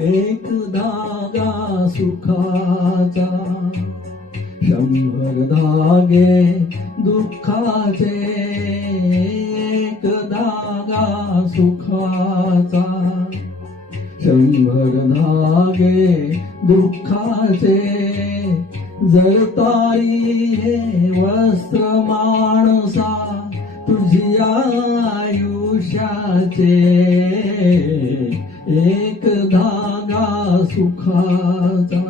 एक धागा सुखाचा, 100 धागे दुःखाचे. एक धागा सुखाचा, 100 धागे दुःखाचे. जर तारी हे वस्त्र माणसा तुझ्या आयुष्याचे, एक धागा सुखाचा.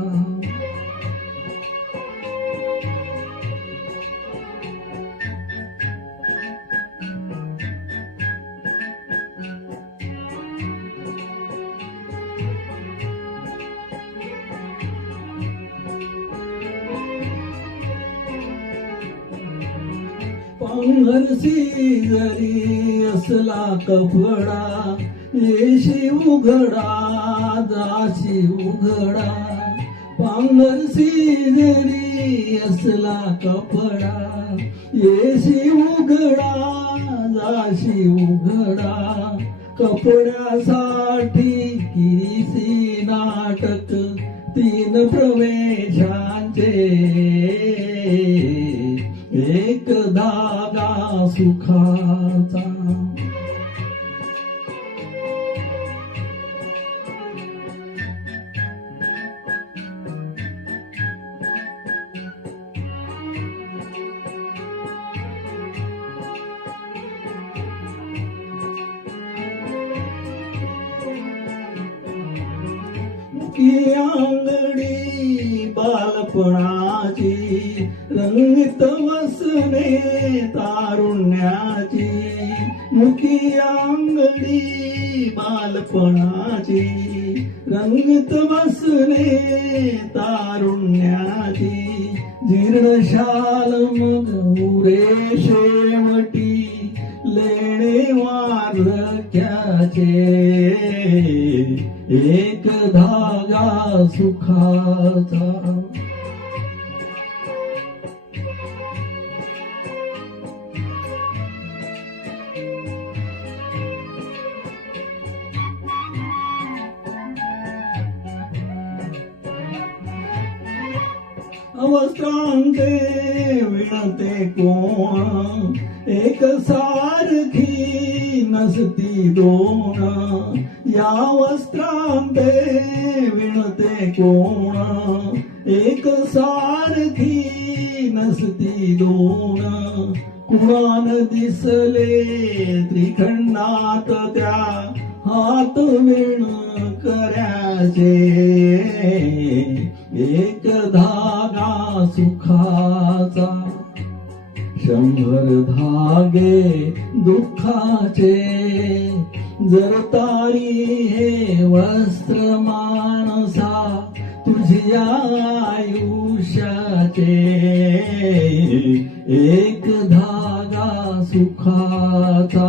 पांघरसी जरी असला कपडा, येशी उघडा जाशी उघडा. पांघरसी जरी असला कपडा, येशी उघडा जाशी उघडा. कपड्यासाठी किरीसी नाटक 3 प्रवेशांचे, एक धागा सुखाचा. मुकी आंगडी बालपणाची, रंगीत वसने तारुण्याची. मुकी आंगडी बालपणाची, रंगीत वसने तारुण्याची. जीर्ण शाल मग उरे शेवटी, लेणे वारक्याचे. एक धागा सुखाचा. अवस्त्रांचे विणते कोण, एक सारखी नसती दोन. या वस्त्रांचे विणते कोण, एक सारखी नसती दोन. कुणान दिसले त्रिखंडात त्या, हात विण करायचे. एक धागा सुखाचा, 100 धागे दुःखाचे. जर तारी हे वस्त्र माणसा तुझ्या आयुष्याचे, एक धागा सुखाचा.